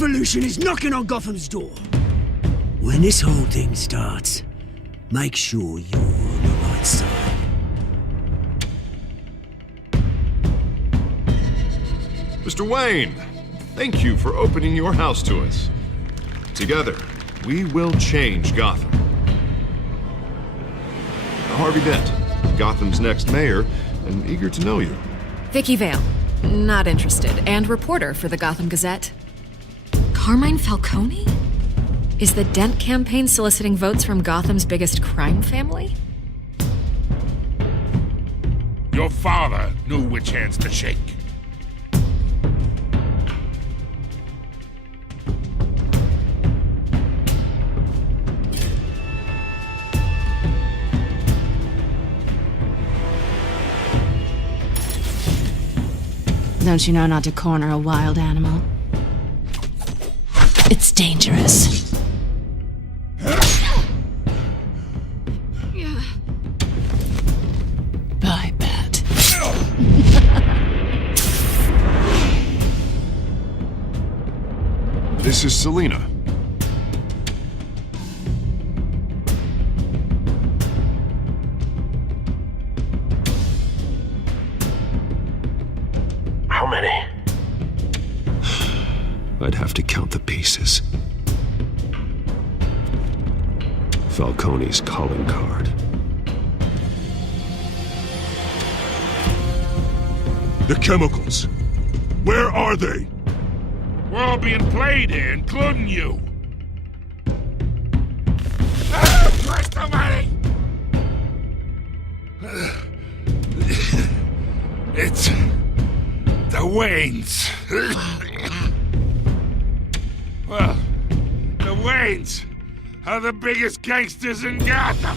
revolution is knocking on Gotham's door. When this whole thing starts, make sure you're on the right side. Mr. Wayne, thank you for opening your house to us. Together, we will change Gotham. Harvey Dent, Gotham's next mayor, and eager to know you. Vicky Vale, not interested, and reporter for the Gotham Gazette. Carmine Falcone? Is the Dent campaign soliciting votes from Gotham's biggest crime family? Your father knew which hands to shake. Don't you know not to corner a wild animal? It's dangerous. I bet. This is Selina. How many? I'd have to count the pieces. Falcone's calling card. The chemicals. Where are they? We're all being played here, including you. Where's the money? It's the Waynes. Well, the Waynes are the biggest gangsters in Gotham.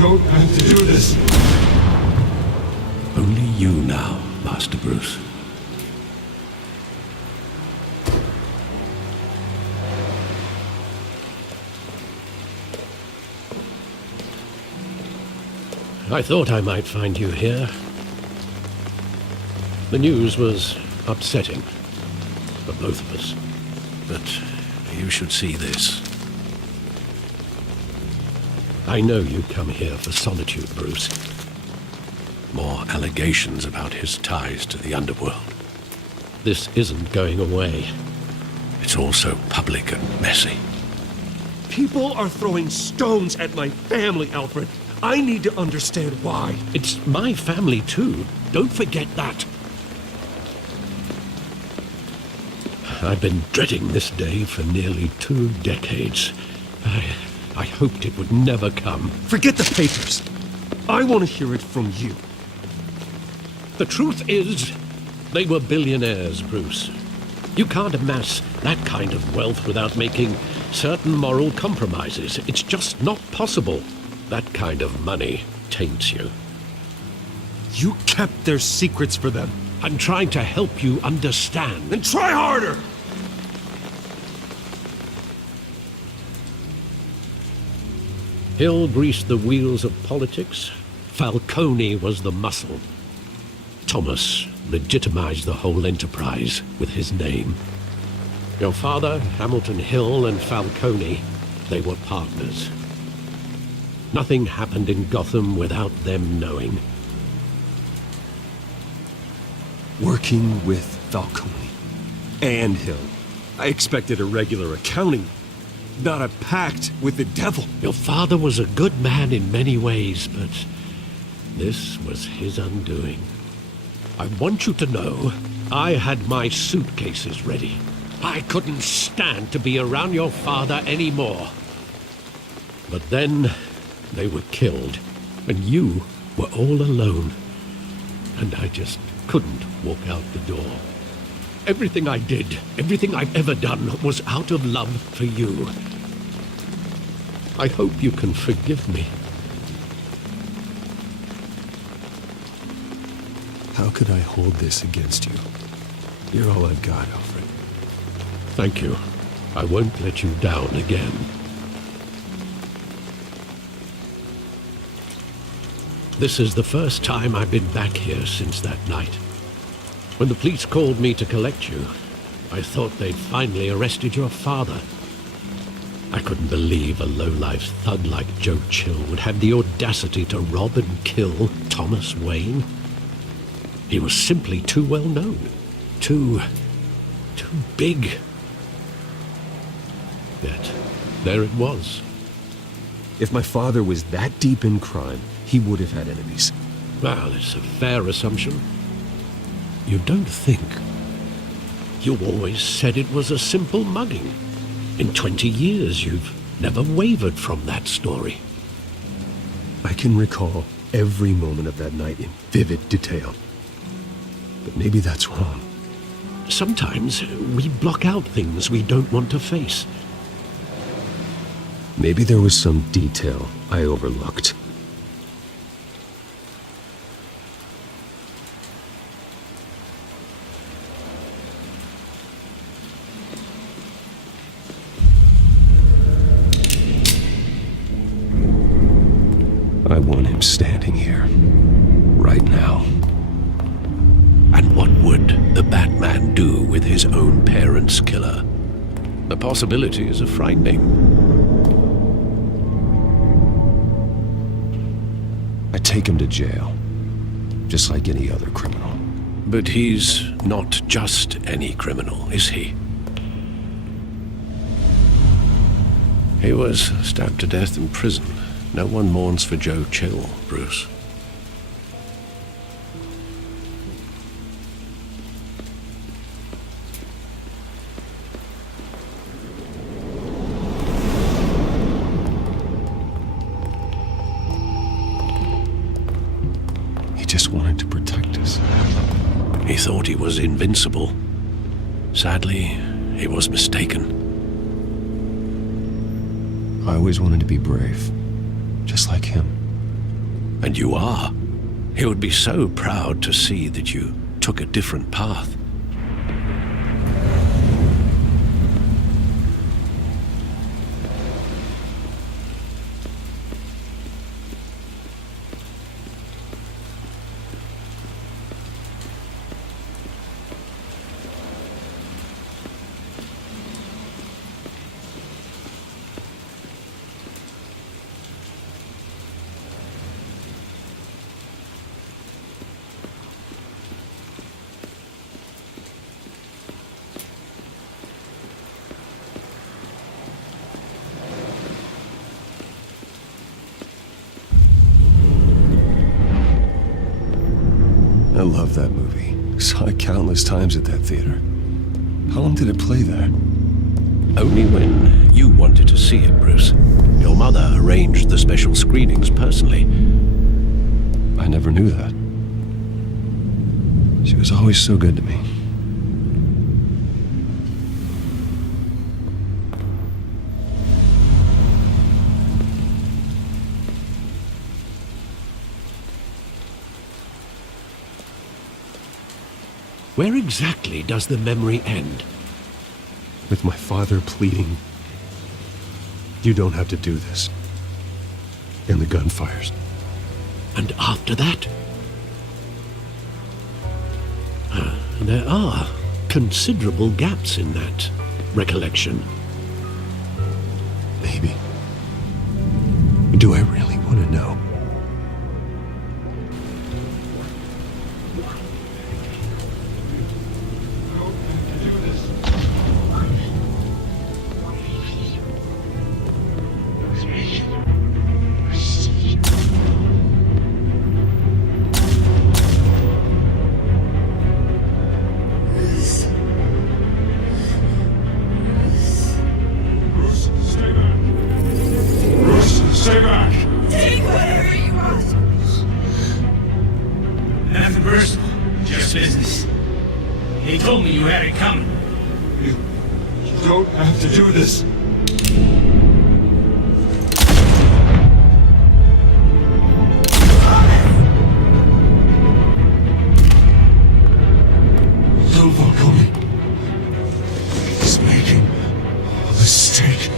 Don't have to do this. Only you now, Master Bruce. I thought I might find you here. The news was upsetting for both of us. But you should see this. I know you come here for solitude, Bruce. More allegations about his ties to the underworld. This isn't going away. It's all so public and messy. People are throwing stones at my family, Alfred. I need to understand why. It's my family, too. Don't forget that. I've been dreading this day for nearly 2 decades. I hoped it would never come. Forget the papers. I want to hear it from you. The truth is, they were billionaires, Bruce. You can't amass that kind of wealth without making certain moral compromises. It's just not possible. That kind of money taints you. You kept their secrets for them. I'm trying to help you understand. Then try harder! Hill greased the wheels of politics. Falcone was the muscle. Thomas legitimized the whole enterprise with his name. Your father, Hamilton Hill, and Falcone, they were partners. Nothing happened in Gotham without them knowing. Working with Falcone and Hill. I expected a regular accounting. not a pact with the devil. Your father was a good man in many ways, but this was his undoing. I want you to know, I had my suitcases ready. I couldn't stand to be around your father anymore. But then, they were killed, and you were all alone. And I just couldn't walk out the door. Everything I did, everything I've ever done, was out of love for you. I hope you can forgive me. How could I hold this against you? You're all I've got, Alfred. Thank you. I won't let you down again. This is the first time I've been back here since that night. When the police called me to collect you, I thought they'd finally arrested your father. I couldn't believe a low-life thug like Joe Chill would have the audacity to rob and kill Thomas Wayne. He was simply too well known. Too big. Yet, there it was. If my father was that deep in crime, he would have had enemies. Well, it's a fair assumption. You don't think. You always said it was a simple mugging. In 20 years, you've never wavered from that story. I can recall every moment of that night in vivid detail. But maybe that's wrong. Sometimes we block out things we don't want to face. Maybe there was some detail I overlooked. I want him standing here, right now. And what would the Batman do with his own parents' killer? The possibilities are frightening. I take him to jail, just like any other criminal. But he's not just any criminal, is he? He was stabbed to death in prison. No one mourns for Joe Chill, Bruce. He just wanted to protect us. He thought he was invincible. Sadly, he was mistaken. I always wanted to be brave, just like him. And you are. He would be so proud to see that you took a different path. I love that movie. Saw it countless times at that theater. How long did it play there? Only when you wanted to see it, Bruce. Your mother arranged the special screenings personally. I never knew that. She was always so good to me. Where exactly does the memory end? With my father pleading, "You don't have to do this." And the gun fires. And after that? There are considerable gaps in that recollection. Maybe. Do I really want to know? He told me you had it coming. You don't have to do this. No, Falcone. He's making a mistake.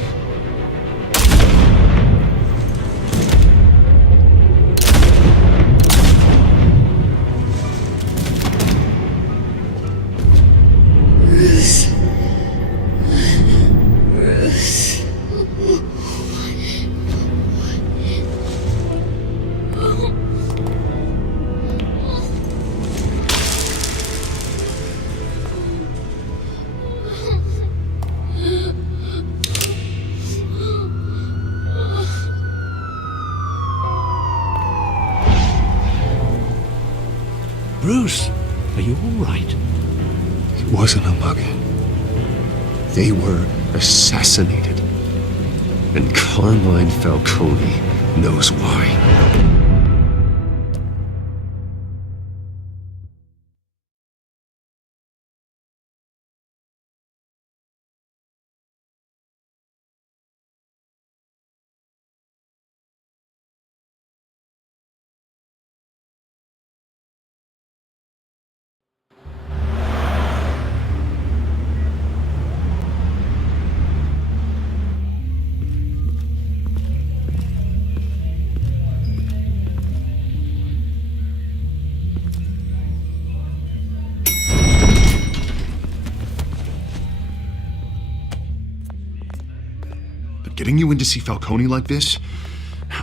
Bruce, are you all right? It wasn't a mugging. They were assassinated. And Carmine Falcone knows why. Getting you in to see Falcone like this?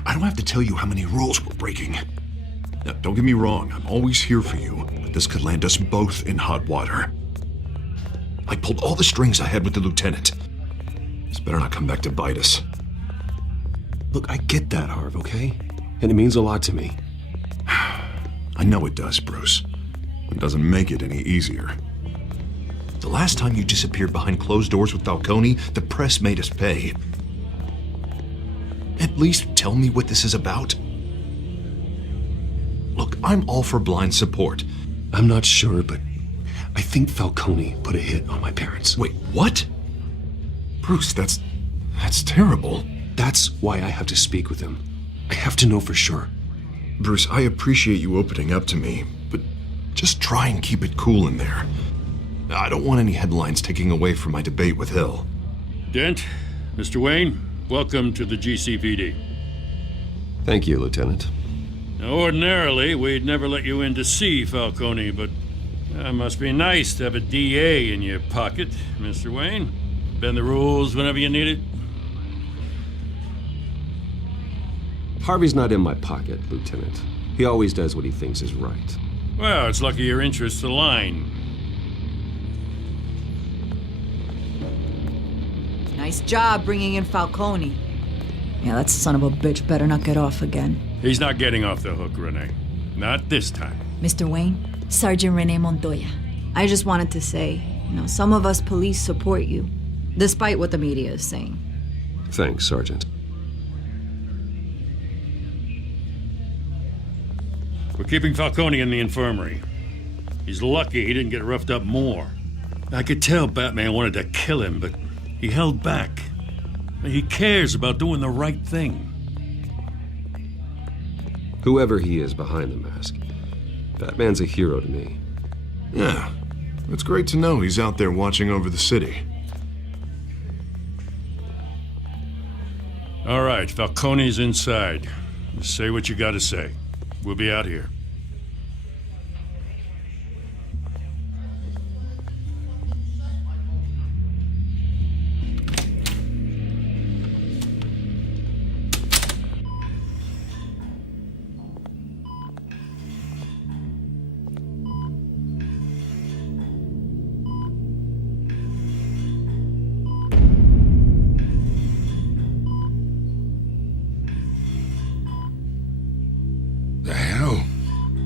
I don't have to tell you how many rules we're breaking. Now, don't get me wrong, I'm always here for you, but this could land us both in hot water. I pulled all the strings I had with the lieutenant. This better not come back to bite us. Look, I get that, Harv, okay? And it means a lot to me. I know it does, Bruce. It doesn't make it any easier. The last time you disappeared behind closed doors with Falcone, the press made us pay. At least tell me what this is about. Look, I'm all for blind support. I'm not sure, but I think Falcone put a hit on my parents. Wait, what? Bruce, that's terrible. That's why I have to speak with him. I have to know for sure. Bruce, I appreciate you opening up to me, but just try and keep it cool in there. I don't want any headlines taking away from my debate with Hill. Dent, Mr. Wayne, welcome to the GCPD. Thank you, Lieutenant. Now, ordinarily, we'd never let you in to see Falcone, but it must be nice to have a DA in your pocket, Mr. Wayne. Bend the rules whenever you need it. Harvey's not in my pocket, Lieutenant. He always does what he thinks is right. Well, it's lucky your interests align. Nice job bringing in Falcone. Yeah, that son of a bitch better not get off again. He's not getting off the hook, Renee. Not this time. Mr. Wayne, Sergeant Renee Montoya. I just wanted to say, some of us police support you, despite what the media is saying. Thanks, Sergeant. We're keeping Falcone in the infirmary. He's lucky he didn't get roughed up more. I could tell Batman wanted to kill him, but he held back. He cares about doing the right thing. Whoever he is behind the mask, Batman's a hero to me. Yeah, it's great to know he's out there watching over the city. All right, Falcone's inside. Just say what you gotta say. We'll be out here.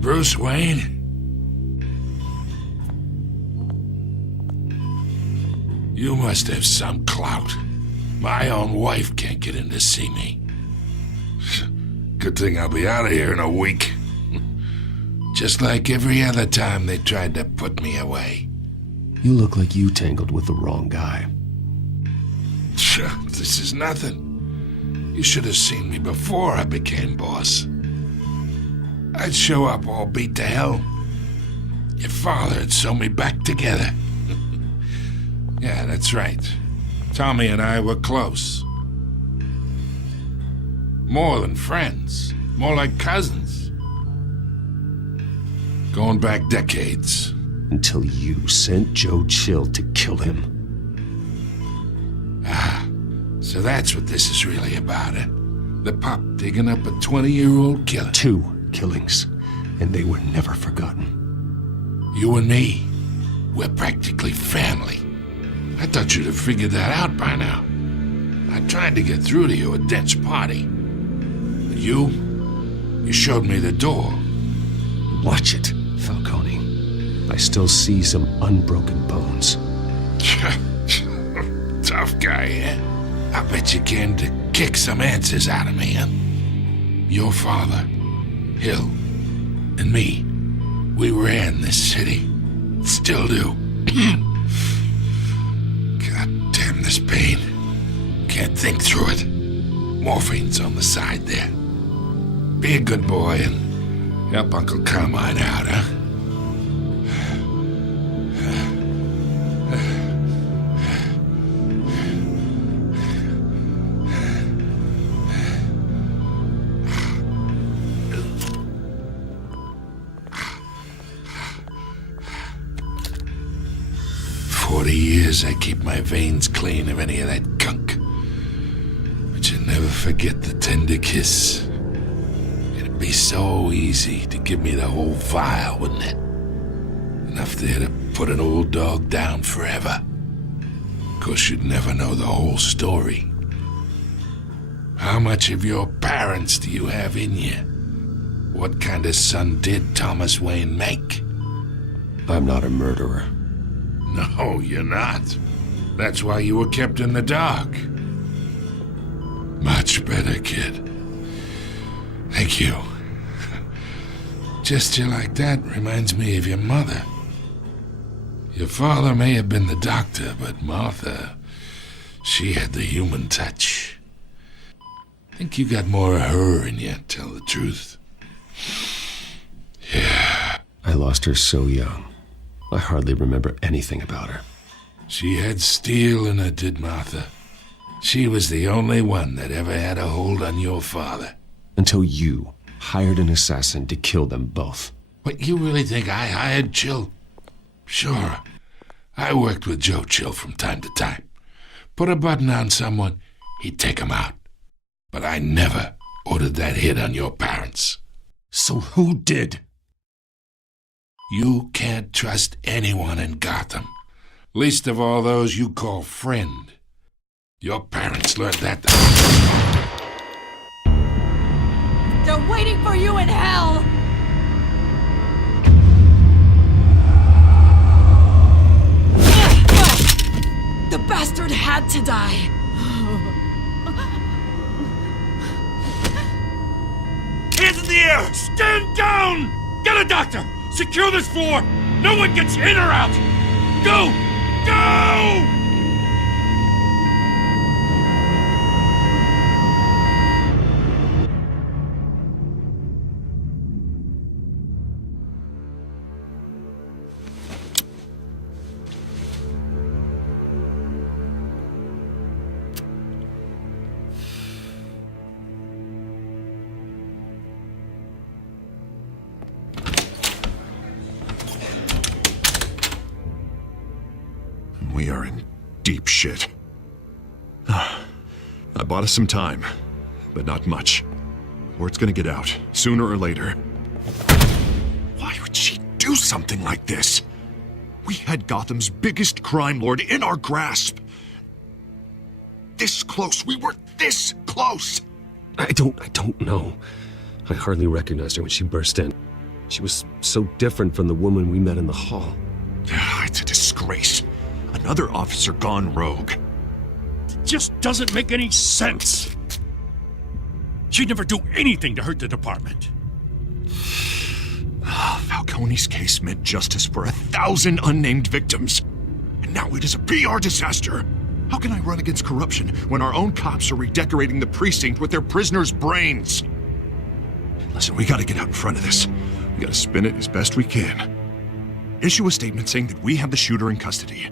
Bruce Wayne? You must have some clout. My own wife can't get in to see me. Good thing I'll be out of here in a week. Just like every other time they tried to put me away. You look like you tangled with the wrong guy. This is nothing. You should have seen me before I became boss. I'd show up all beat to hell. Your father had sewn me back together. Yeah, that's right. Tommy and I were close. More than friends. More like cousins. Going back decades. Until you sent Joe Chill to kill him. Ah, so that's what this is really about, eh? The pup digging up a 20-year-old killer. 2 killings, and they were never forgotten. You and me, we're practically family. I thought you'd have figured that out by now. I tried to get through to you at Dent's party. But you showed me the door. Watch it, Falcone. I still see some unbroken bones. Tough guy, eh? I bet you can to kick some answers out of me, huh? Your father, Hill, and me, we ran this city. Still do. God damn this pain. Can't think through it. Morphine's on the side there. Be a good boy and help Uncle Carmine out, huh? I keep my veins clean of any of that gunk. But you never forget the tender kiss. It'd be so easy to give me the whole vial, wouldn't it? Enough there to put an old dog down forever. Of course, you'd never know the whole story. How much of your parents do you have in you? What kind of son did Thomas Wayne make? I'm not a murderer. No, you're not. That's why you were kept in the dark. Much better, kid. Thank you. Gesture like that reminds me of your mother. Your father may have been the doctor, but Martha, she had the human touch. I think you got more of her in you, tell the truth. Yeah. I lost her so young. I hardly remember anything about her. She had steel in her, did Martha. She was the only one that ever had a hold on your father. Until you hired an assassin to kill them both. What, you really think I hired Chill? Sure. I worked with Joe Chill from time to time. Put a button on someone, he'd take him out. But I never ordered that hit on your parents. So who did? You can't trust anyone in Gotham. Least of all those you call friend. Your parents learned that. They're waiting for you in hell! The bastard had to die. Hands in the air! Stand down! Get a doctor! Secure this floor! No one gets in or out! Go! Go! We are in deep shit. I bought us some time, but not much. Word's gonna get out, sooner or later. Why would she do something like this? We had Gotham's biggest crime lord in our grasp. This close, we were this close! I don't know. I hardly recognized her when she burst in. She was so different from the woman we met in the hall. It's a disgrace. Another officer gone rogue. It just doesn't make any sense. She'd never do anything to hurt the department. Falcone's case meant justice for 1,000 unnamed victims. now it is a PR disaster. How can I run against corruption when our own cops are redecorating the precinct with their prisoners' brains? Listen, we gotta get out in front of this. We gotta spin it as best we can. Issue a statement saying that we have the shooter in custody.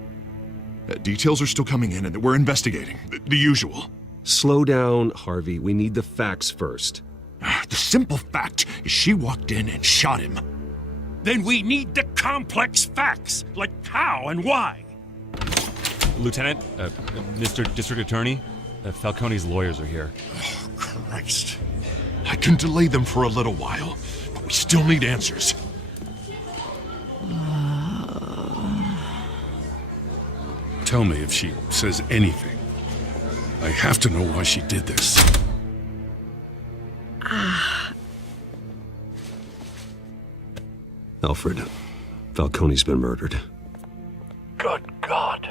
Details are still coming in and that we're investigating. The usual. Slow down, Harvey. We need the facts first. The simple fact is she walked in and shot him. Then we need the complex facts, like how and why. Lieutenant, Mr. District Attorney, Falcone's lawyers are here. Oh, Christ. I can delay them for a little while, but we still need answers. Tell me if she says anything. I have to know why she did this. Alfred, Falcone's been murdered. Good God.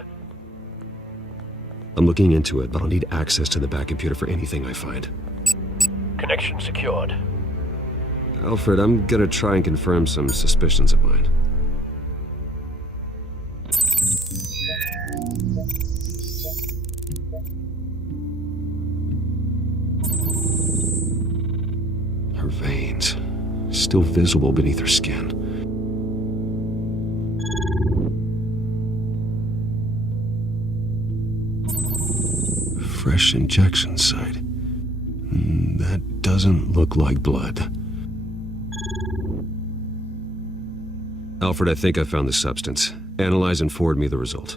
I'm looking into it, but I'll need access to the back computer for anything I find. Connection secured. Alfred, I'm gonna try and confirm some suspicions of mine. Her veins, still visible beneath her skin. Fresh injection site. That doesn't look like blood. Alfred, I think I found the substance. Analyze and forward me the result.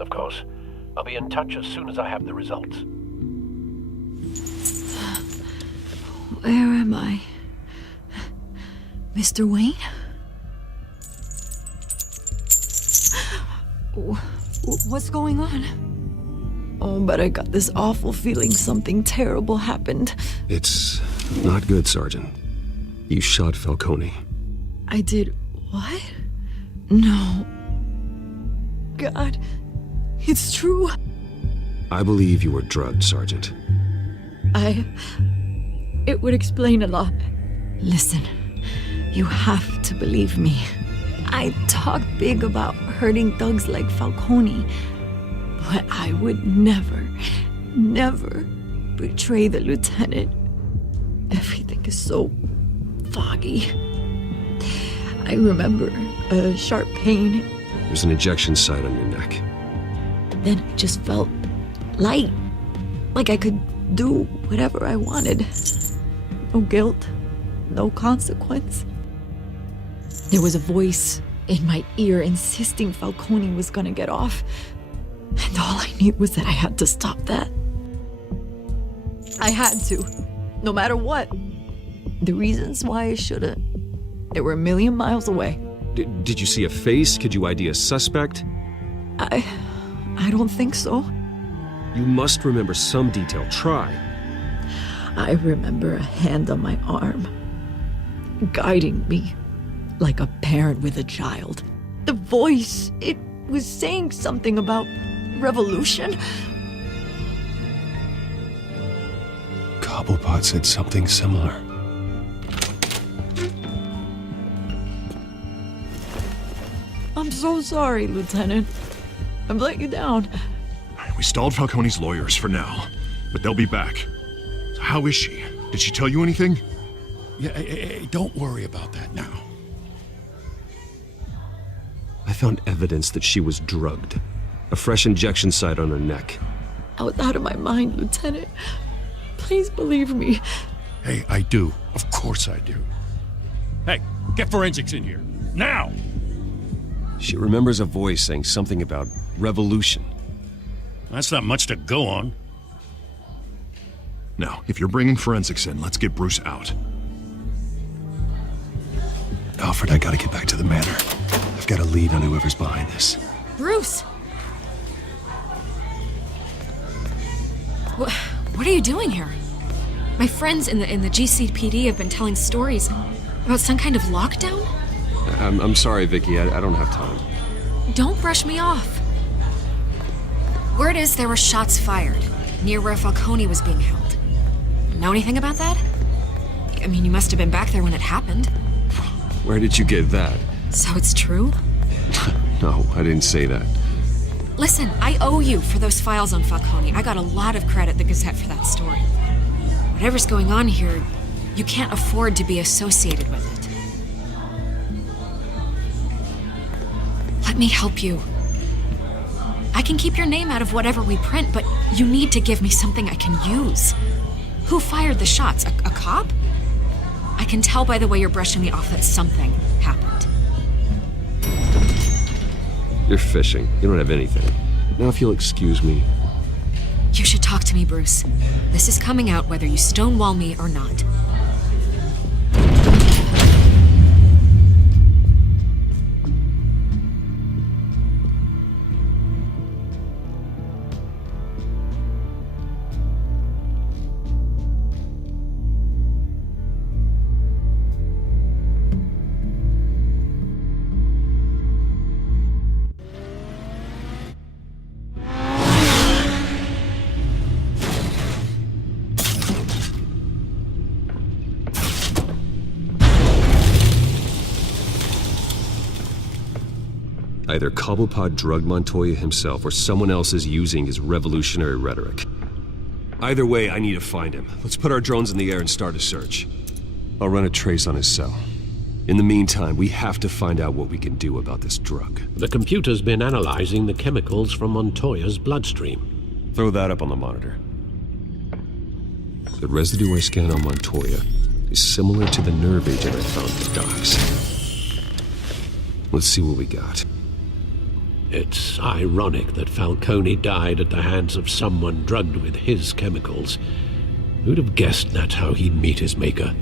Of course. I'll be in touch as soon as I have the results. Where am I? Mr. Wayne? What's going on? Oh, but I got this awful feeling something terrible happened. It's not good, Sergeant. You shot Falcone. I did what? No. God, it's true. I believe you were drugged, Sergeant. It would explain a lot. Listen, you have to believe me. I talk big about hurting thugs like Falcone, but I would never betray the lieutenant. Everything is so foggy. I remember a sharp pain. There's an injection site on your neck. Then I just felt light, like I could do whatever I wanted. No guilt, no consequence. There was a voice in my ear insisting Falcone was gonna get off. And all I knew was that I had to stop that. I had to, no matter what. The reasons why I shouldn't, they were a million miles away. Did you see a face? Could you ID a suspect? I don't think so. You must remember some detail. Try. I remember a hand on my arm, guiding me like a parent with a child. The voice, it was saying something about revolution. Cobblepot said something similar. I'm so sorry, Lieutenant. I've let you down. We stalled Falcone's lawyers for now, but they'll be back. So how is she? Did she tell you anything? Yeah, hey, don't worry about that now. I found evidence that she was drugged. A fresh injection site on her neck. I was out of my mind, Lieutenant. Please believe me. Hey, I do. Of course I do. Hey, get forensics in here. Now! She remembers a voice saying something about revolution. That's not much to go on. Now, if you're bringing forensics in, let's get Bruce out. Alfred, I gotta get back to the manor. I've got a lead on whoever's behind this. Bruce! What are you doing here? My friends in the GCPD have been telling stories about some kind of lockdown? I'm sorry, Vicky. I don't have time. Don't brush me off. Word is there were shots fired near where Falcone was being held. Know anything about that? I mean, you must have been back there when it happened. Where did you get that? So it's true? No, I didn't say that. Listen, I owe you for those files on Falcone. I got a lot of credit at the Gazette for that story. Whatever's going on here, you can't afford to be associated with it. Let me help you. I can keep your name out of whatever we print, but you need to give me something I can use. Who fired the shots? A cop? I can tell by the way you're brushing me off that something happened. You're fishing. You don't have anything. Now if you'll excuse me. You should talk to me, Bruce. This is coming out whether you stonewall me or not. Either Cobblepot drugged Montoya himself or someone else is using his revolutionary rhetoric. Either way, I need to find him. Let's put our drones in the air and start a search. I'll run a trace on his cell. In the meantime, we have to find out what we can do about this drug. The computer's been analyzing the chemicals from Montoya's bloodstream. Throw that up on the monitor. The residue I scanned on Montoya is similar to the nerve agent I found at the docks. Let's see what we got. It's ironic that Falcone died at the hands of someone drugged with his chemicals. Who'd have guessed that's how he'd meet his maker?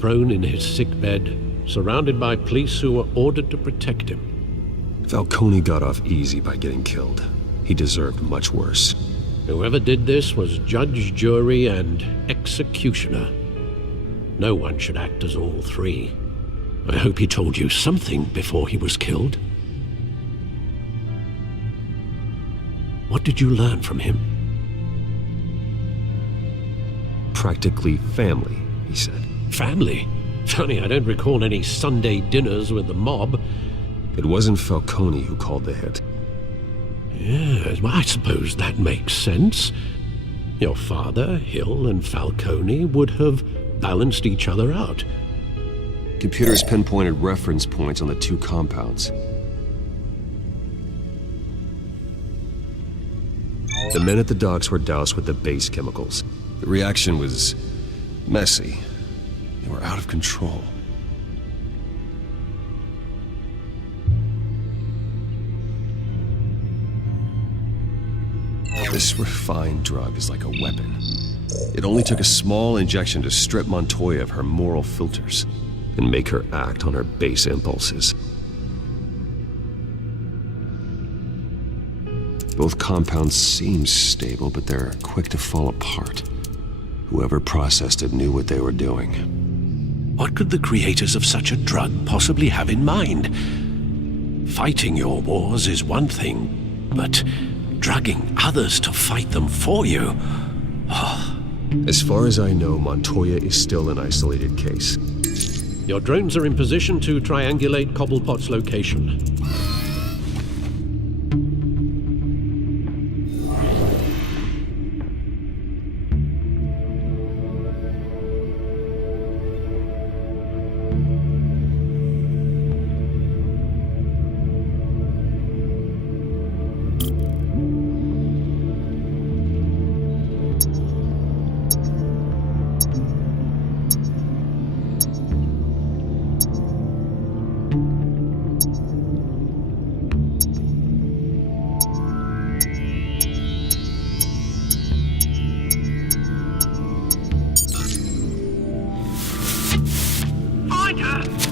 Prone in his sickbed, surrounded by police who were ordered to protect him. Falcone got off easy by getting killed. He deserved much worse. Whoever did this was judge, jury, and executioner. No one should act as all three. I hope he told you something before he was killed. What did you learn from him? Practically family, he said. Family? Funny, I don't recall any Sunday dinners with the mob. It wasn't Falcone who called the hit. Yes, well, I suppose that makes sense. Your father, Hill, and Falcone would have balanced each other out. Computers pinpointed reference points on the two compounds. The men at the docks were doused with the base chemicals. The reaction was messy. They were out of control. This refined drug is like a weapon. It only took a small injection to strip Montoya of her moral filters and make her act on her base impulses. Both compounds seem stable, but they're quick to fall apart. Whoever processed it knew what they were doing. What could the creators of such a drug possibly have in mind? Fighting your wars is one thing, but drugging others to fight them for you? Oh. As far as I know, Montoya is still an isolated case. Your drones are in position to triangulate Cobblepot's location.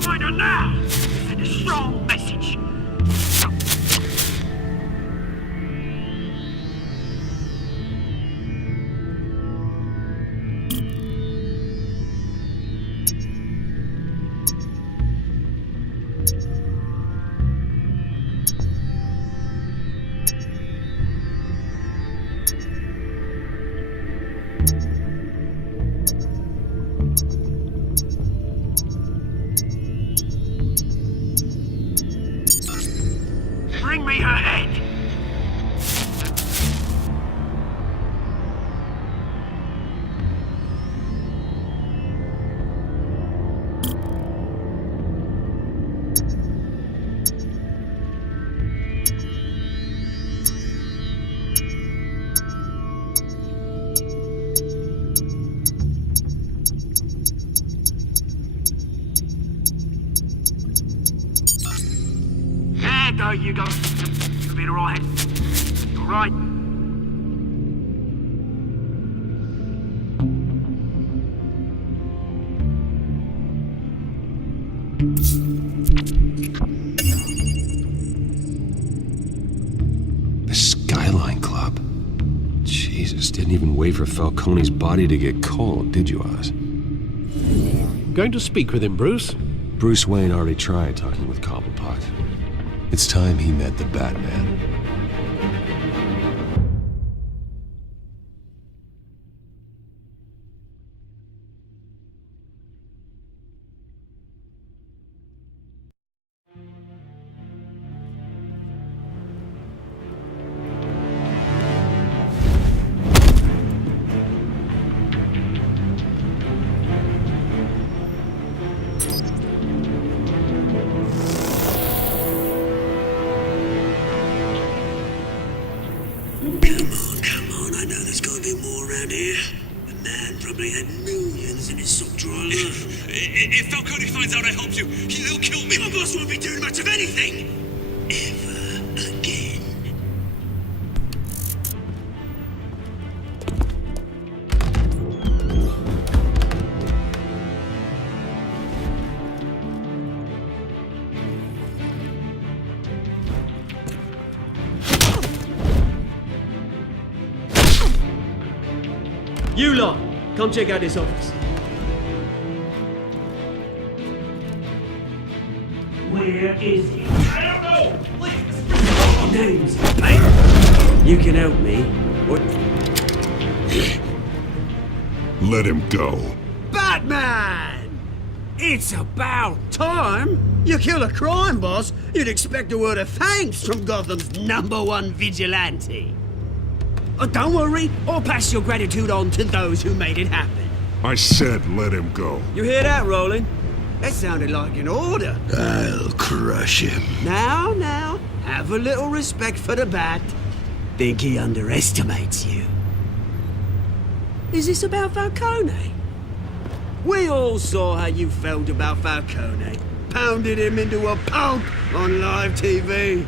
Find her now! Send a strong message. bring me her head! There you go. You'll be alright. Alright. The Skyline Club. Jesus, didn't even wait for Falcone's body to get cold, did you, Oz? Going to speak with him, Bruce? Bruce Wayne already tried talking with Cobblepot. It's time he met the Batman. If Falcone finds out I helped you, he'll kill me. Your boss won't be doing much of anything. Ever again. You lot, come check out this office. Where is he? I don't know! Please! Name's Batman. You can help me, or... Let him go. Batman! It's about time. You kill a crime boss, you'd expect a word of thanks from Gotham's #1 vigilante. Oh, don't worry, I'll pass your gratitude on to those who made it happen. I said let him go. You hear that, Roland? That sounded like an order. I'll crush him. Now, have a little respect for the Bat. Think he underestimates you. Is this about Falcone? We all saw how you felt about Falcone. Pounded him into a pulp on live TV.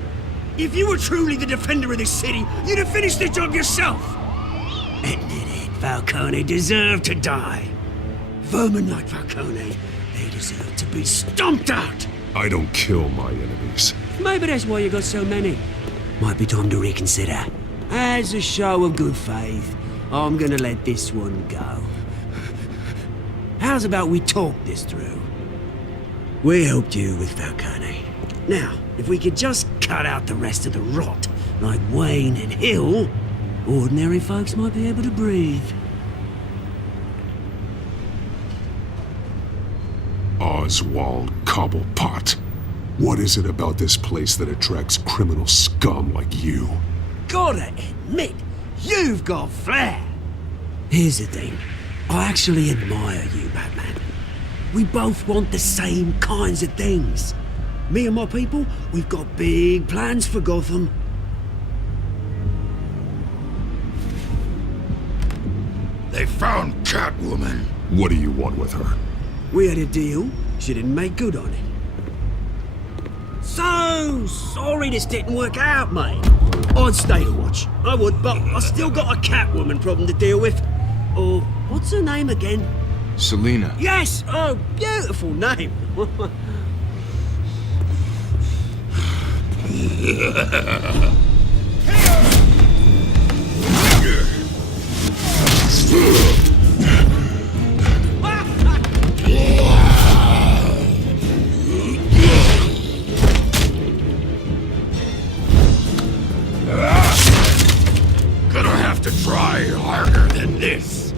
If you were truly the defender of this city, you'd have finished the job yourself. Admit it, Falcone deserved to die. Vermin like Falcone, they deserve to be stomped out. I don't kill my enemies. Maybe that's why you got so many. Might be time to reconsider. As a show of good faith, I'm gonna let this one go. How's about we talk this through? We helped you with Falcone. Now, if we could just cut out the rest of the rot, like Wayne and Hill, ordinary folks might be able to breathe. Oswald Cobblepot. What is it about this place that attracts criminal scum like you? Gotta admit, you've got flair. Here's the thing. I actually admire you, Batman. We both want the same kinds of things. Me and my people, we've got big plans for Gotham. They found Catwoman. What do you want with her? We had a deal. She didn't make good on it. So sorry this didn't work out, mate. I'd stay to watch. I would, but I still got a Catwoman problem to deal with. Oh, what's her name again? Selina. Yes! Oh, beautiful name. Gonna have to try harder than this.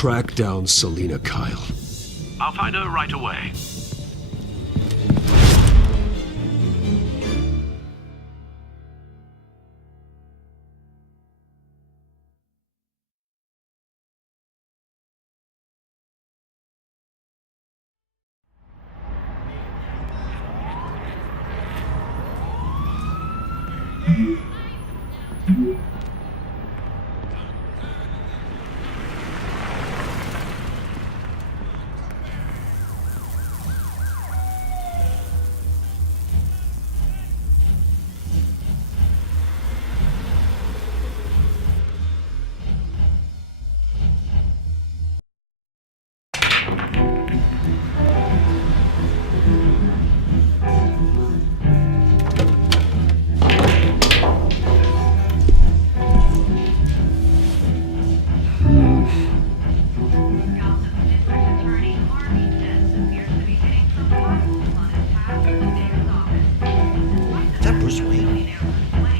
track down Selina Kyle. I'll find her right away.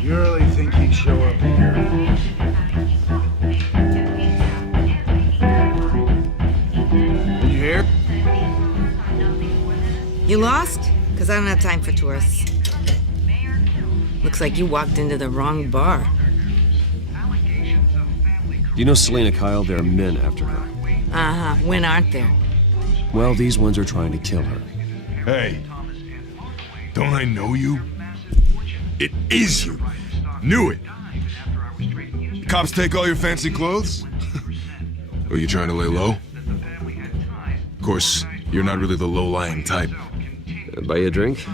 You really think he'd show up here? You here? You lost? Because I don't have time for tourists. Looks like you walked into the wrong bar. Do you know Selina Kyle? There are men after her. Uh-huh. When aren't there? Well, these ones are trying to kill her. Hey, don't I know you? It is you. Knew it. Cops take all your fancy clothes? Are you trying to lay low? Of course, you're not really the low-lying type. Buy you a drink?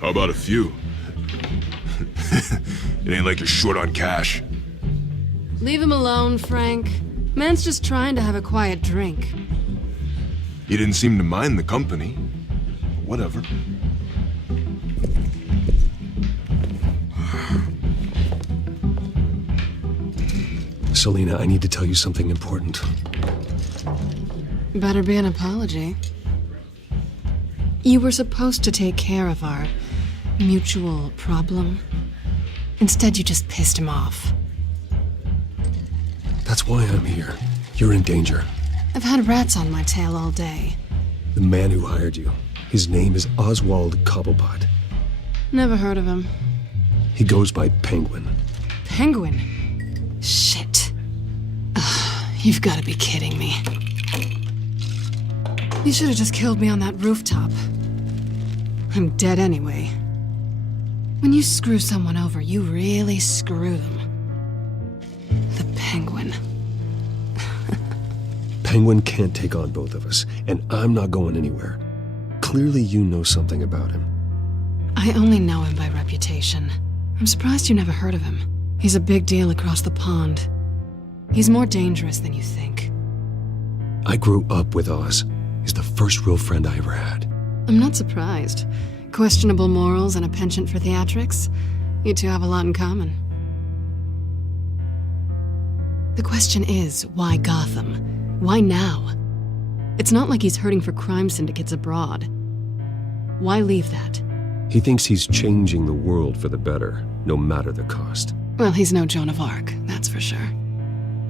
How about a few? It ain't like you're short on cash. Leave him alone, Frank. Man's just trying to have a quiet drink. You didn't seem to mind the company. Whatever. Selina, I need to tell you something important. Better be an apology. You were supposed to take care of our mutual problem. Instead, you just pissed him off. That's why I'm here. You're in danger. I've had rats on my tail all day. The man who hired you, his name is Oswald Cobblepot. Never heard of him. He goes by Penguin. Penguin? Shit. Ugh, you've got to be kidding me. You should have just killed me on that rooftop. I'm dead anyway. When you screw someone over, you really screw them. The Penguin. Penguin can't take on both of us, and I'm not going anywhere. Clearly you know something about him. I only know him by reputation. I'm surprised you never heard of him. He's a big deal across the pond. He's more dangerous than you think. I grew up with Oz. He's the first real friend I ever had. I'm not surprised. Questionable morals and a penchant for theatrics. You two have a lot in common. The question is, why Gotham? Why now? It's not like he's hurting for crime syndicates abroad. Why leave that? He thinks he's changing the world for the better, no matter the cost. Well, he's no Joan of Arc, that's for sure.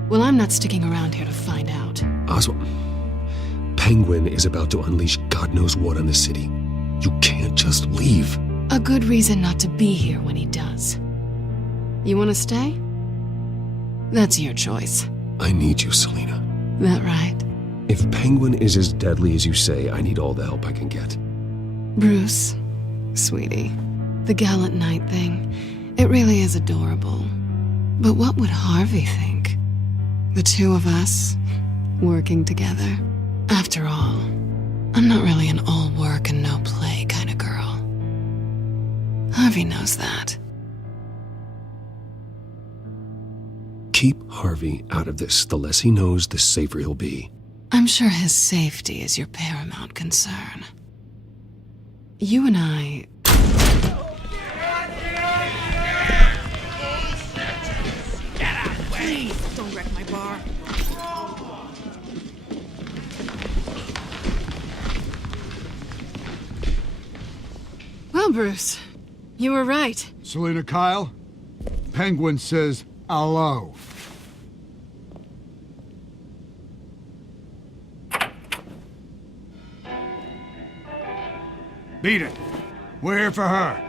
Well, I'm not sticking around here to find out. Oswald, Penguin is about to unleash God knows what on the city. You can't just leave. A good reason not to be here when he does. You want to stay? That's your choice. I need you, Selina. That right? If Penguin is as deadly as you say, I need all the help I can get. Bruce, sweetie, the gallant knight thing, it really is adorable. But what would Harvey think? The two of us, working together. After all, I'm not really an all work and no play kind of girl. Harvey knows that. Keep Harvey out of this. The less he knows, the safer he'll be. I'm sure his safety is your paramount concern. You and I... Get out of the way! Please, don't wreck my bar. Well, Bruce, you were right. Selina Kyle? Penguin says hello. Beat it. We're here for her.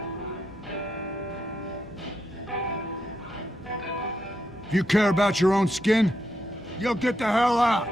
If you care about your own skin, you'll get the hell out.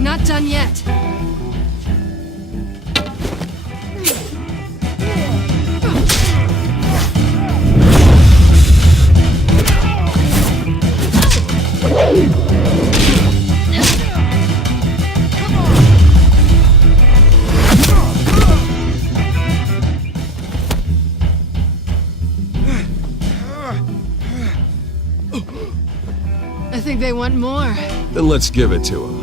Not done yet. I think they want more. Then let's give it to him.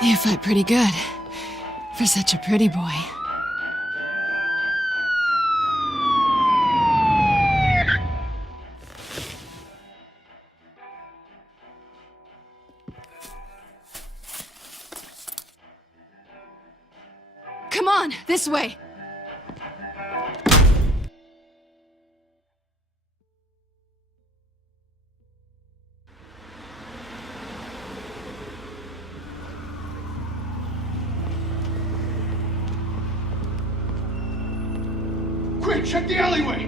You fight pretty good. For such a pretty boy. Come on, this way. Quick, check the alleyway!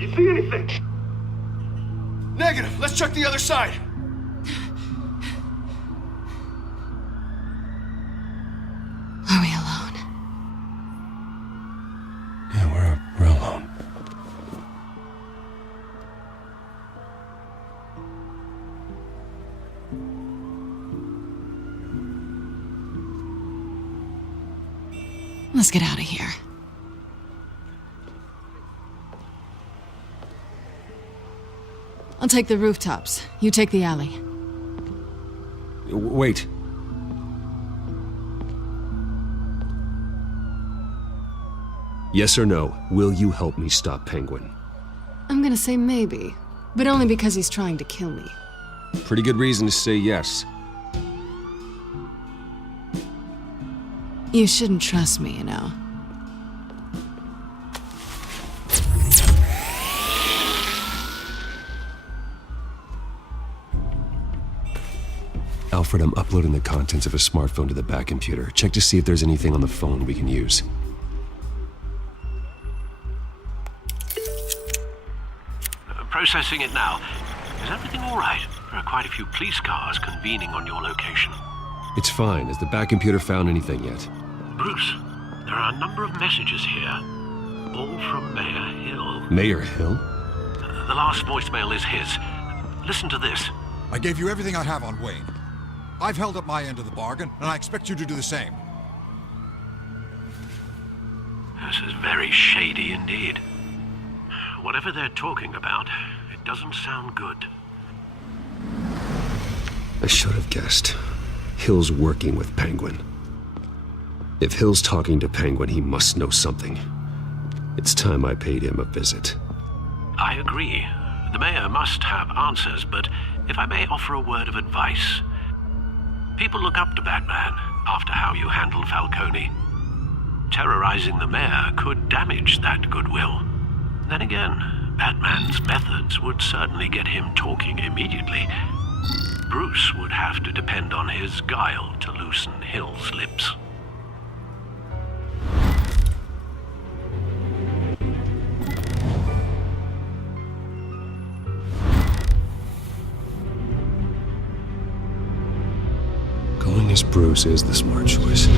You see anything? Negative. Let's check the other side. Are we alone? Yeah, we're alone. Let's get out of here. I'll take the rooftops. You take the alley. Wait. Yes or no, will you help me stop Penguin? I'm gonna say maybe, but only because he's trying to kill me. Pretty good reason to say yes. You shouldn't trust me, you know. Alfred, I'm uploading the contents of a smartphone to the back computer. Check to see if there's anything on the phone we can use. Processing it now. Is everything all right? There are quite a few police cars convening on your location. It's fine. Has the back computer found anything yet? Bruce, there are a number of messages here, all from Mayor Hill. Mayor Hill? The last voicemail is his. Listen to this. I gave you everything I have on Wayne. I've held up my end of the bargain, and I expect you to do the same. This is very shady indeed. Whatever they're talking about, it doesn't sound good. I should have guessed. Hill's working with Penguin. If Hill's talking to Penguin, he must know something. It's time I paid him a visit. I agree. The mayor must have answers, but if I may offer a word of advice. People look up to Batman after how you handled Falcone. Terrorizing the mayor could damage that goodwill. Then again, Batman's methods would certainly get him talking immediately. Bruce would have to depend on his guile to loosen Hill's lips. Going as Bruce is the smart choice.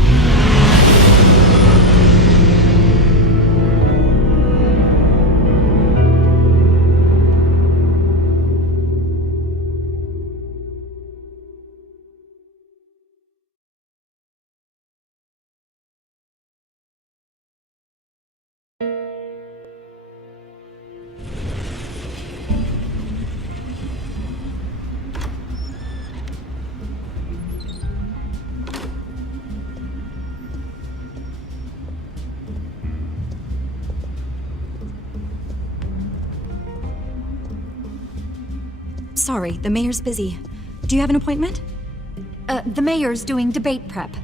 Sorry, the mayor's busy. Do you have an appointment? The mayor's doing debate prep.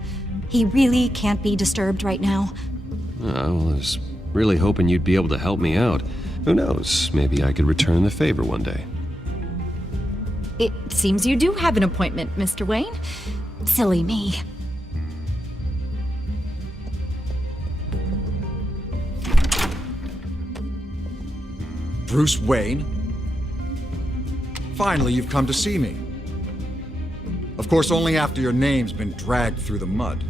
He really can't be disturbed right now. Well, I was really hoping you'd be able to help me out. Who knows, maybe I could return the favor one day. It seems you do have an appointment, Mr. Wayne. Silly me. Bruce Wayne? Finally, you've come to see me. Of course, only after your name's been dragged through the mud.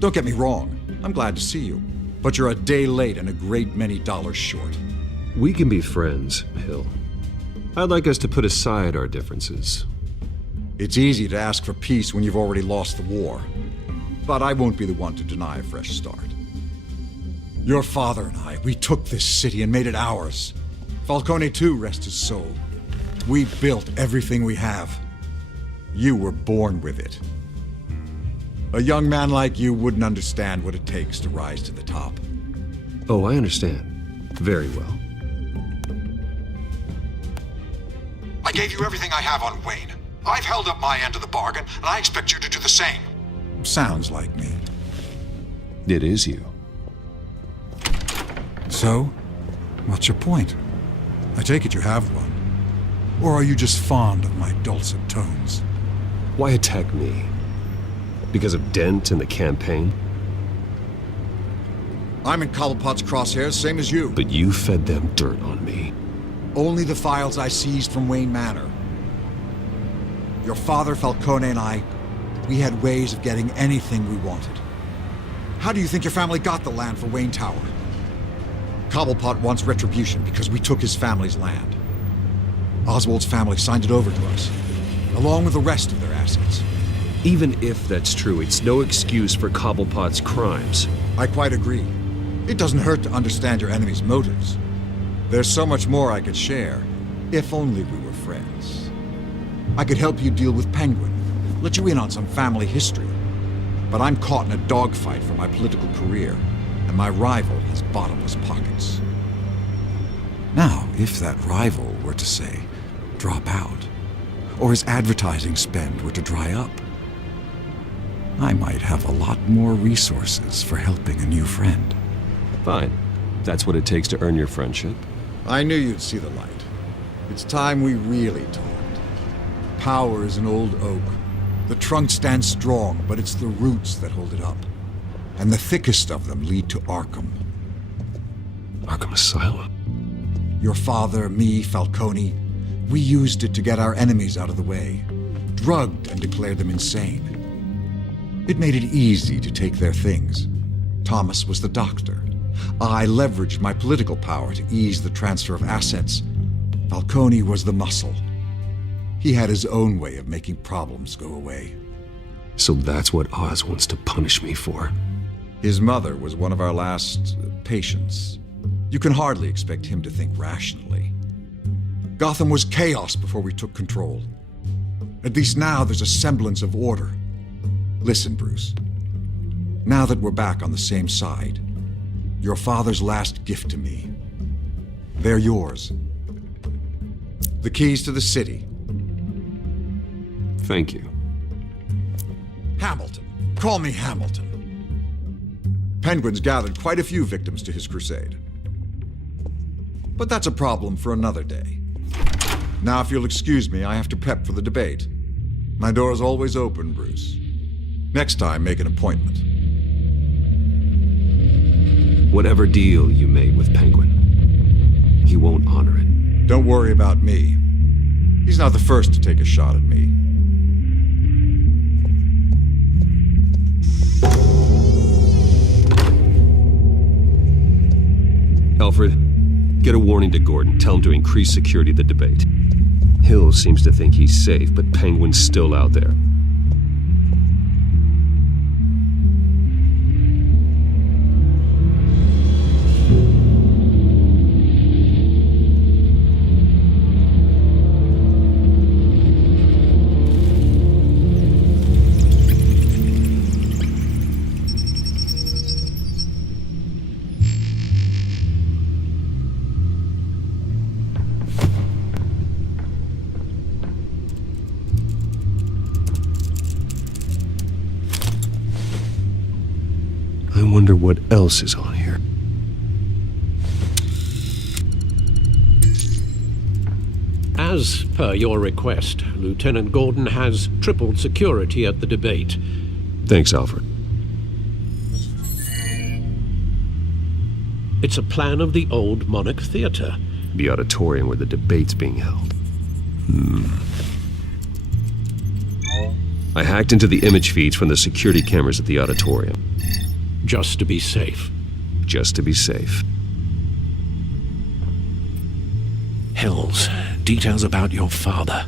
Don't get me wrong, I'm glad to see you. But you're a day late and a great many dollars short. We can be friends, Hill. I'd like us to put aside our differences. It's easy to ask for peace when you've already lost the war. But I won't be the one to deny a fresh start. Your father and I, we took this city and made it ours. Falcone too, rest his soul. We built everything we have. You were born with it. A young man like you wouldn't understand what it takes to rise to the top. Oh, I understand. Very well. I gave you everything I have on Wayne. I've held up my end of the bargain, and I expect you to do the same. Sounds like me. It is you. So, what's your point? I take it you have one. Or are you just fond of my dulcet tones? Why attack me? Because of Dent and the campaign? I'm in Cobblepot's crosshairs, same as you. But you fed them dirt on me. Only the files I seized from Wayne Manor. Your father, Falcone, and I, we had ways of getting anything we wanted. How do you think your family got the land for Wayne Tower? Cobblepot wants retribution because we took his family's land. Oswald's family signed it over to us, along with the rest of their assets. Even if that's true, it's no excuse for Cobblepot's crimes. I quite agree. It doesn't hurt to understand your enemy's motives. There's so much more I could share, if only we were friends. I could help you deal with Penguin, let you in on some family history. But I'm caught in a dogfight for my political career, and my rival has bottomless pockets. Now, if that rival were to say, drop out, or his advertising spend were to dry up, I might have a lot more resources for helping a new friend. Fine. That's what it takes to earn your friendship. I knew you'd see the light. It's time we really talked. Power is an old oak. The trunk stands strong, but it's the roots that hold it up. And the thickest of them lead to Arkham. Arkham Asylum? Your father, me, Falcone, we used it to get our enemies out of the way. Drugged and declared them insane. It made it easy to take their things. Thomas was the doctor. I leveraged my political power to ease the transfer of assets. Falcone was the muscle. He had his own way of making problems go away. So that's what Oz wants to punish me for. His mother was one of our last patients. You can hardly expect him to think rationally. Gotham was chaos before we took control. At least now there's a semblance of order. Listen, Bruce. Now that we're back on the same side, your father's last gift to me, they're yours. The keys to the city. Thank you. Hamilton. Call me Hamilton. Penguin's gathered quite a few victims to his crusade. But that's a problem for another day. Now, if you'll excuse me, I have to prep for the debate. My door is always open, Bruce. Next time, make an appointment. Whatever deal you made with Penguin, he won't honor it. Don't worry about me. He's not the first to take a shot at me. Alfred, get a warning to Gordon. Tell him to increase security at the debate. Hill seems to think he's safe, but Penguin's still out there. I wonder what else is on here. As per your request, Lieutenant Gordon has tripled security at the debate. Thanks, Alfred. It's a plan of the old Monarch Theater. The auditorium where the debate's being held. I hacked into the image feeds from the security cameras at the auditorium. Just to be safe. Just to be safe. Hills, details about your father.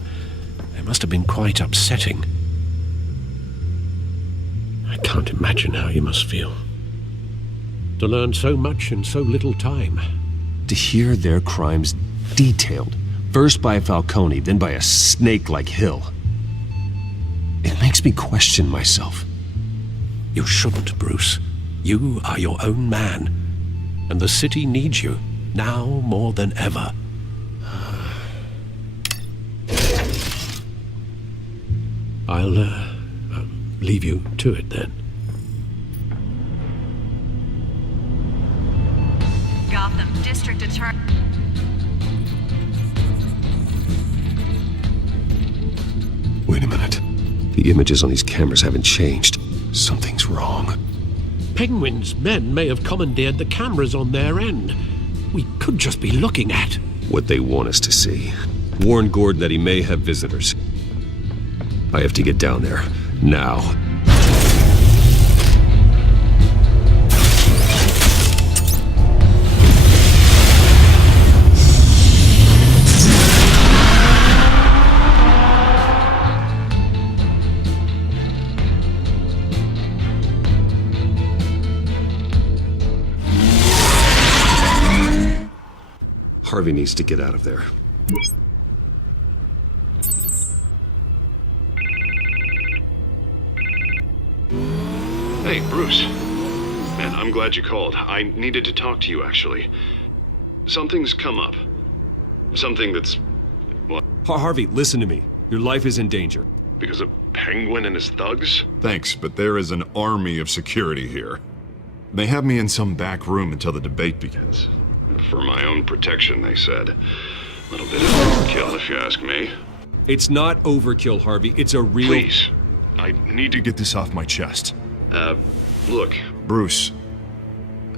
They must have been quite upsetting. I can't imagine how you must feel. To learn so much in so little time. To hear their crimes detailed, first by Falcone, then by a snake like Hill. It makes me question myself. You shouldn't, Bruce. You are your own man. And the city needs you, now more than ever. I'll leave you to it then. Gotham District Attorney. Wait a minute. The images on these cameras haven't changed. Something's wrong. Penguin's men may have commandeered the cameras on their end. We could just be looking at what they want us to see. Warn Gordon that he may have visitors. I have to get down there. Now. Harvey needs to get out of there. Hey, Bruce. Man, I'm glad you called. I needed to talk to you, actually. Something's come up. Something that's... What? Harvey, listen to me. Your life is in danger. Because of Penguin and his thugs? Thanks, but there is an army of security here. They have me in some back room until the debate begins. For my own protection, they said. A little bit of overkill, if you ask me. It's not overkill, Harvey. It's a real... Please. I need to get this off my chest. Look, Bruce.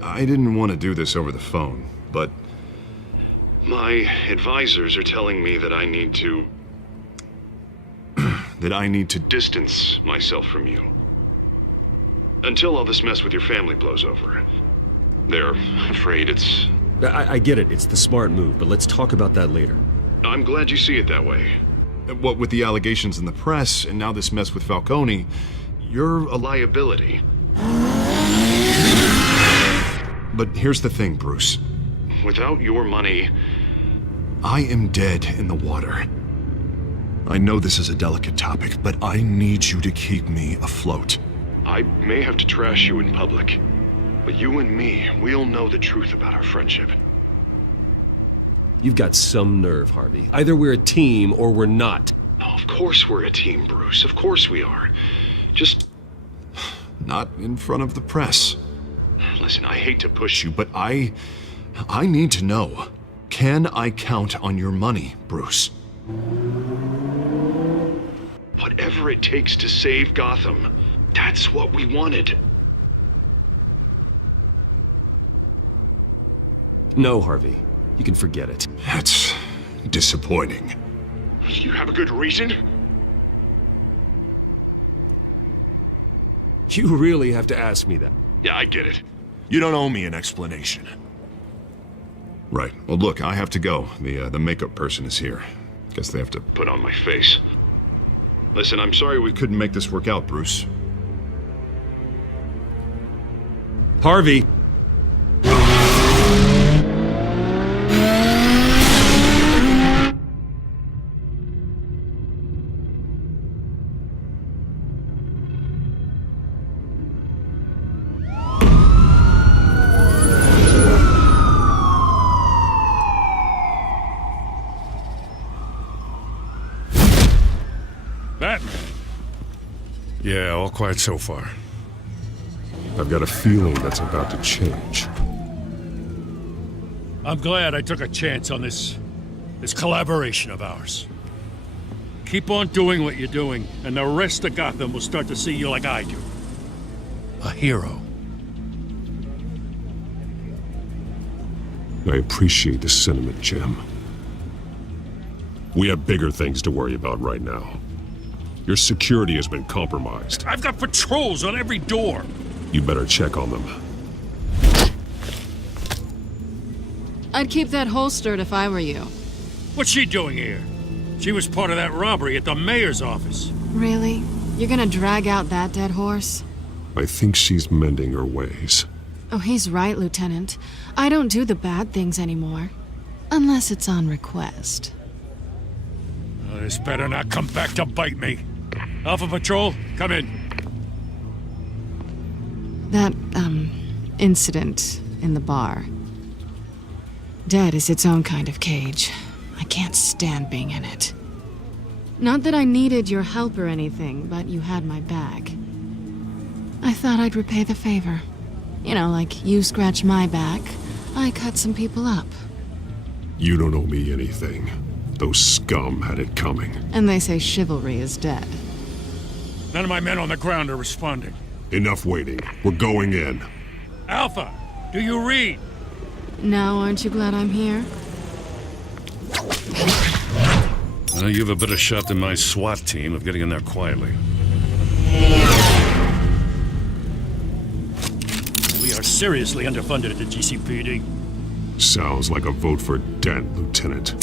I didn't want to do this over the phone, but... my advisors are telling me that I need to... that I need to distance myself from you. Until all this mess with your family blows over. They're afraid it's... I get it. It's the smart move, but let's talk about that later. I'm glad you see it that way. What with the allegations in the press, and now this mess with Falcone, you're a liability. But here's the thing, Bruce. Without your money, I am dead in the water. I know this is a delicate topic, but I need you to keep me afloat. I may have to trash you in public, but you and me, we'll know the truth about our friendship. You've got some nerve, Harvey. Either we're a team or we're not. Oh, of course we're a team, Bruce. Of course we are. Just not in front of the press. Listen, I hate to push you, but I need to know. Can I count on your money, Bruce? Whatever it takes to save Gotham, that's what we wanted. No, Harvey. You can forget it. That's disappointing. You have a good reason? You really have to ask me that. Yeah, I get it. You don't owe me an explanation. Right. Well, look, I have to go. The makeup person is here. Guess they have to put on my face. Listen, I'm sorry we couldn't make this work out, Bruce. Harvey! Batman. Yeah, all quiet so far. I've got a feeling that's about to change. I'm glad I took a chance on this collaboration of ours. Keep on doing what you're doing, and the rest of Gotham will start to see you like I do. A hero. I appreciate the sentiment, Jim. We have bigger things to worry about right now. Your security has been compromised. I've got patrols on every door. You better check on them. I'd keep that holstered if I were you. What's she doing here? She was part of that robbery at the mayor's office. Really? You're gonna drag out that dead horse? I think she's mending her ways. Oh, he's right, Lieutenant. I don't do the bad things anymore. Unless it's on request. Oh, this better not come back to bite me. Alpha Patrol, come in. That, incident in the bar. Dead is its own kind of cage. I can't stand being in it. Not that I needed your help or anything, but you had my back. I thought I'd repay the favor. You know, like you scratch my back, I cut some people up. You don't owe me anything. Those scum had it coming. And they say chivalry is dead. None of my men on the ground are responding. Enough waiting. We're going in. Alpha, do you read? Now, aren't you glad I'm here? Well, you have a better shot than my SWAT team of getting in there quietly. We are seriously underfunded at the GCPD. Sounds like a vote for Dent, Lieutenant.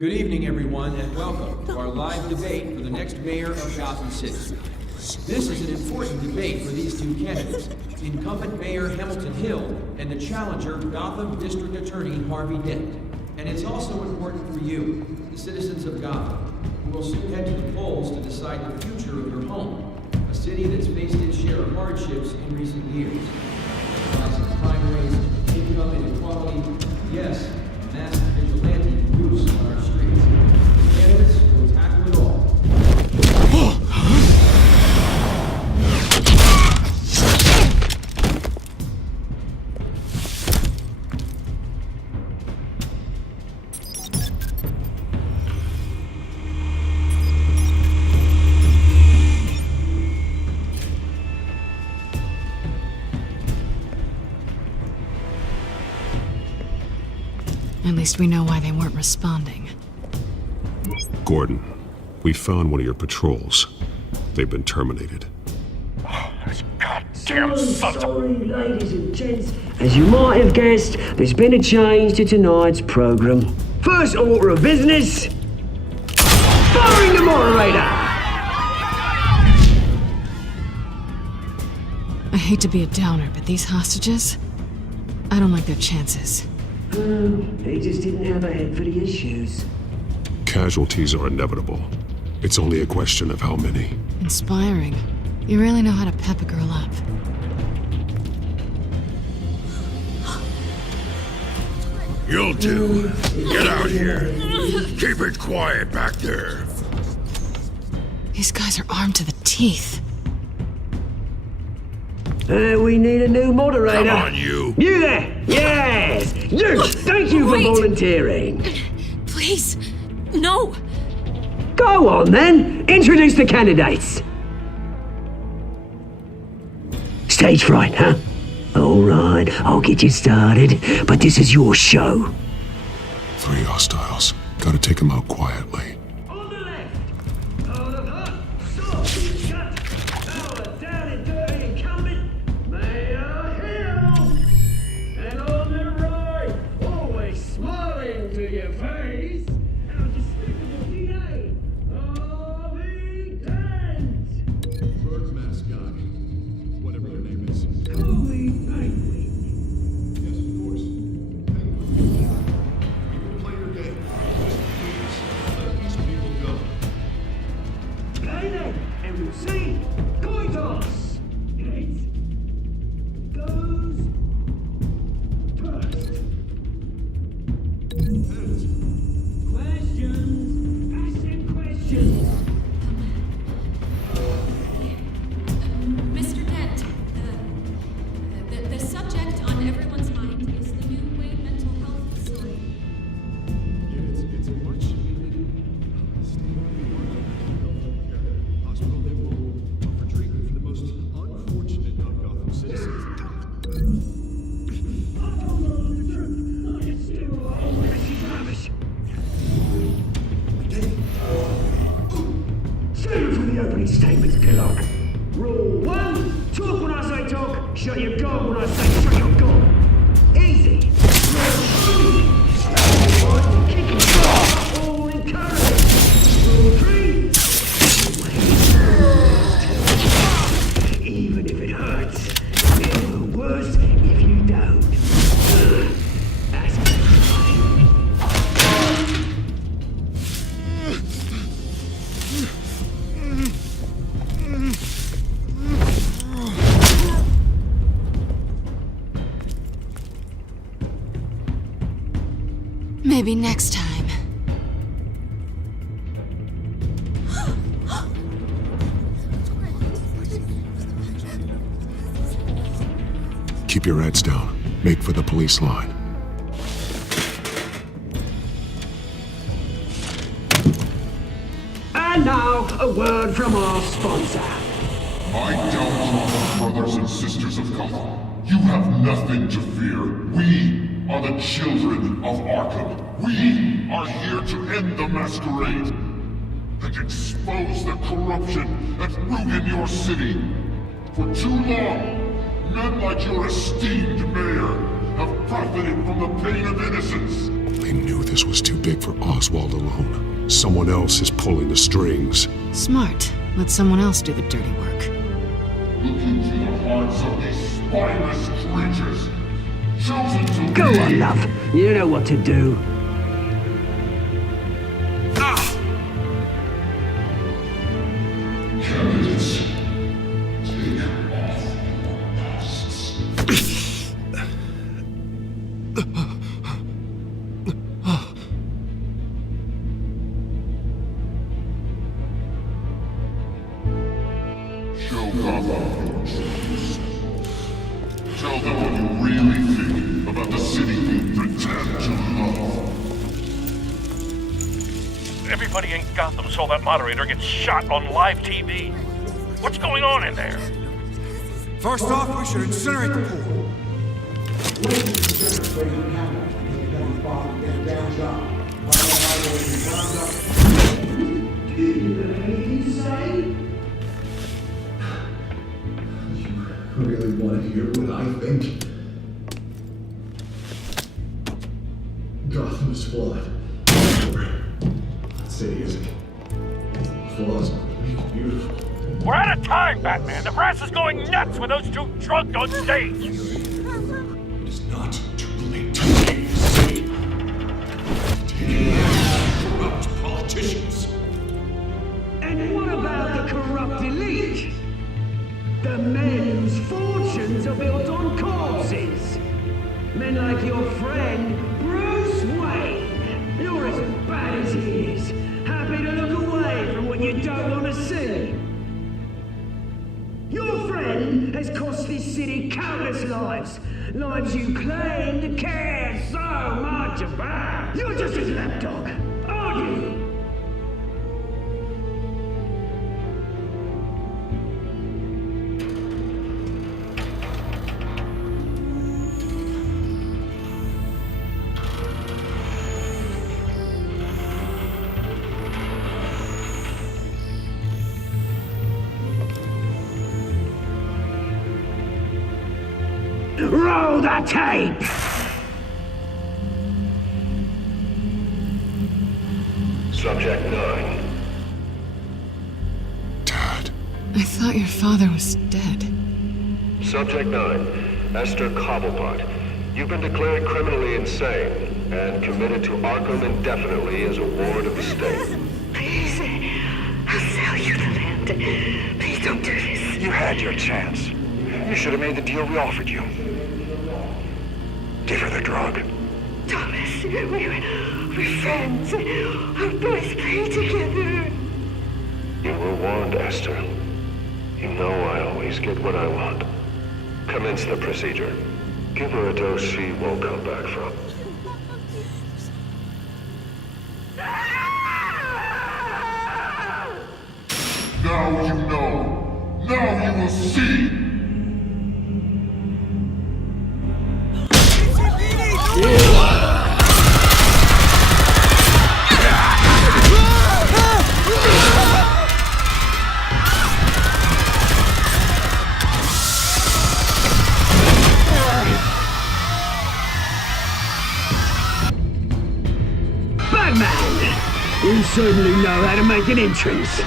Good evening, everyone, and welcome to our live debate for the next mayor of Gotham City. This is an important debate for these two candidates, incumbent Mayor Hamilton Hill and the challenger Gotham District Attorney Harvey Dent. And it's also important for you, the citizens of Gotham, who will soon head to the polls to decide the future of your home, a city that's faced its share of hardships in recent years. Rising crime rates, income inequality, yes, masked vigilante use on our streets. Candidates will tackle it all. At least we know why they weren't responding. Gordon, we found one of your patrols. They've been terminated. Damn sorry, ladies and gents. As you might have guessed, there's been a change to tonight's program. First order of business, firing the moderator. hate to be a downer, but these hostages, I don't like their chances. They just didn't have a head for the issues. Casualties are inevitable. It's only a question of how many. Inspiring. You really know how to pep a girl up. You two, get out here. Keep it quiet back there. These guys are armed to the teeth. We need a new moderator. Come on, you. You there! Yes! You! Thank you for volunteering. Please, no. Go on then. Introduce the candidates. Stage fright, huh? All right, I'll get you started, but this is your show. 3 hostiles. Gotta take them out quietly. Mr. Dent, the subject on everyone's mind is the new Wayne mental health facility. It's a much needed hospital that will offer treatment for the most unfortunate of Gotham citizens. Stand for the opening statements, Pillock. Rule 1, talk when I say talk, shut your gob when I say shut your gob. Easy. Kick and drop, all encouraged. Rule 3, even if it hurts, it'll be worse if you don't. That's Maybe next time. Keep your heads down. Make for the police line. And now, a word from our sponsor. My downfall, brothers and sisters of Gotham. You have nothing to fear. We are the children of Arkham. We are here to end the masquerade and expose the corruption that ruined your city. For too long, men like your esteemed mayor have profited from the pain of innocence. They knew this was too big for Oswald alone. Someone else is pulling the strings. Smart. Let someone else do the dirty work. Look into the hearts of these spineless creatures. Chosen to Go on, love. You know what to do. Candidates, take off your masks. Show Gotham your truths. Tell them what you really think about the city you pretend to love. Everybody in Gotham saw that moderator get shot on live TV. What's going on in there? First off, we should incinerate the pool. Really want to hear what I think? Gotham is flawed. City isn't. Flaws make it beautiful. We're out of time, Batman. The brass is going nuts with those two drunk on stage. It is not too late to leave. Corrupt politicians. And what about the corrupt elite? The men whose fortunes are built on corpses. Men like your friend, Bruce Wayne. You're as bad as he is. Happy to look away from what you don't want to see. Your friend has cost this city countless lives. Lives you claim to care so much about. You're just his lapdog, aren't you? Roll the tape! Subject 9. I thought your father was dead. Subject 9. Esther Cobblepot. You've been declared criminally insane and committed to Arkham indefinitely as a ward of the state. Please, I'll sell you the land. Please don't do this. You had your chance. You should have made the deal we offered you. Give her the drug. Thomas, we're friends. Our boys play together. You were warned, Esther. You know I always get what I want. Commence the procedure. Give her a dose she won't come back from. Now you know. Now you will see. Batman! You certainly know how to make an entrance.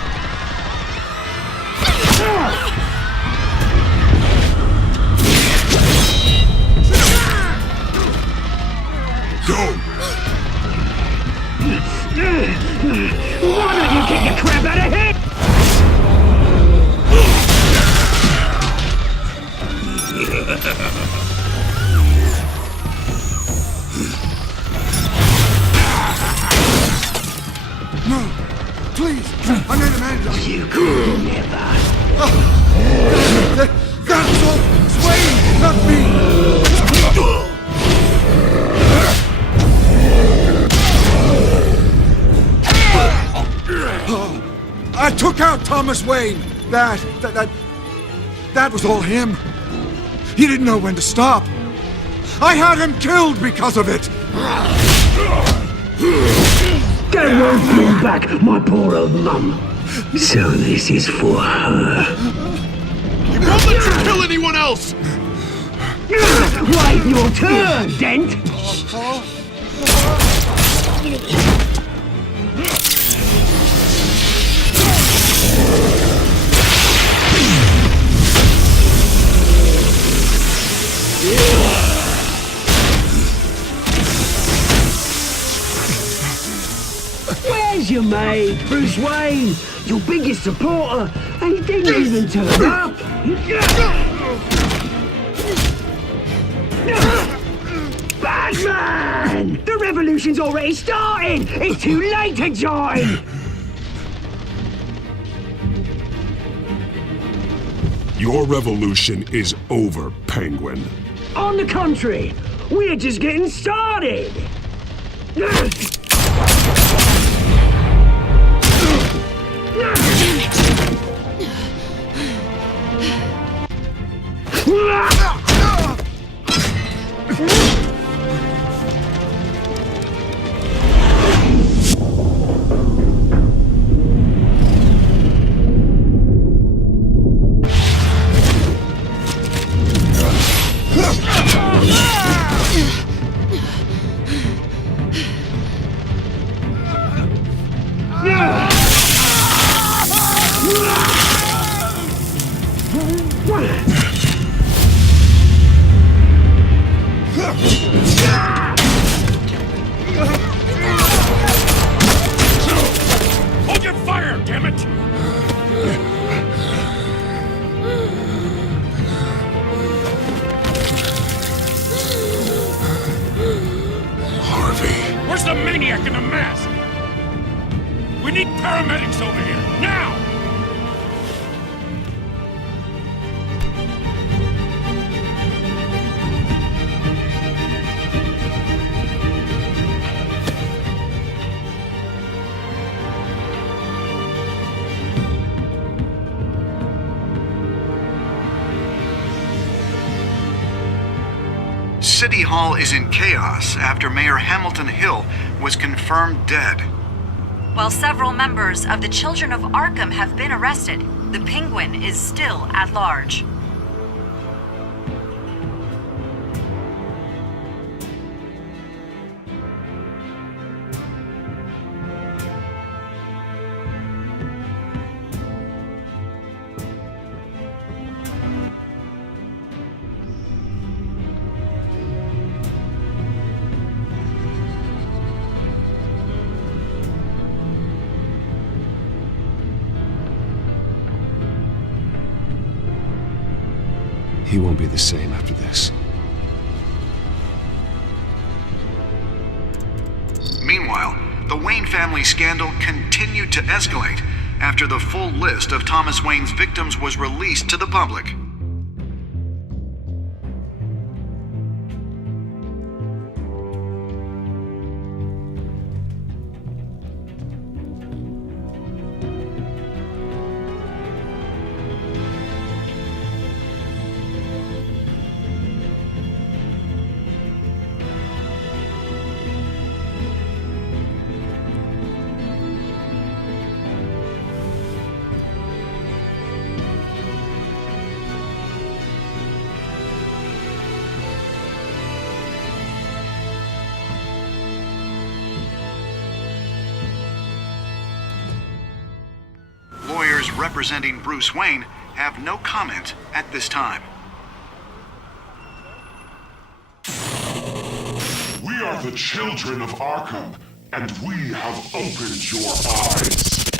Why don't you kick the crap out of him? No! Please! I made a man! You could never! That's all! Sway! Not me! I took out Thomas Wayne! That was all him! He didn't know when to stop! I had him killed because of it! That won't bring back my poor old mum. So this is for her. He won't let you kill anyone else! Wait your turn, Dent! Where's your mate, Bruce Wayne? Your biggest supporter, and he didn't even turn up! Batman! The revolution's already started! It's too late to join! Your revolution is over, Penguin. On the contrary, we're just getting started! We need paramedics over here, now! City Hall is in chaos after Mayor Hamilton Hill was confirmed dead. While several members of the Children of Arkham have been arrested, the Penguin is still at large. He won't be the same after this. Meanwhile, the Wayne family scandal continued to escalate after the full list of Thomas Wayne's victims was released to the public. Lawyers representing Bruce Wayne have no comment at this time. We are the children of Arkham, and we have opened your eyes.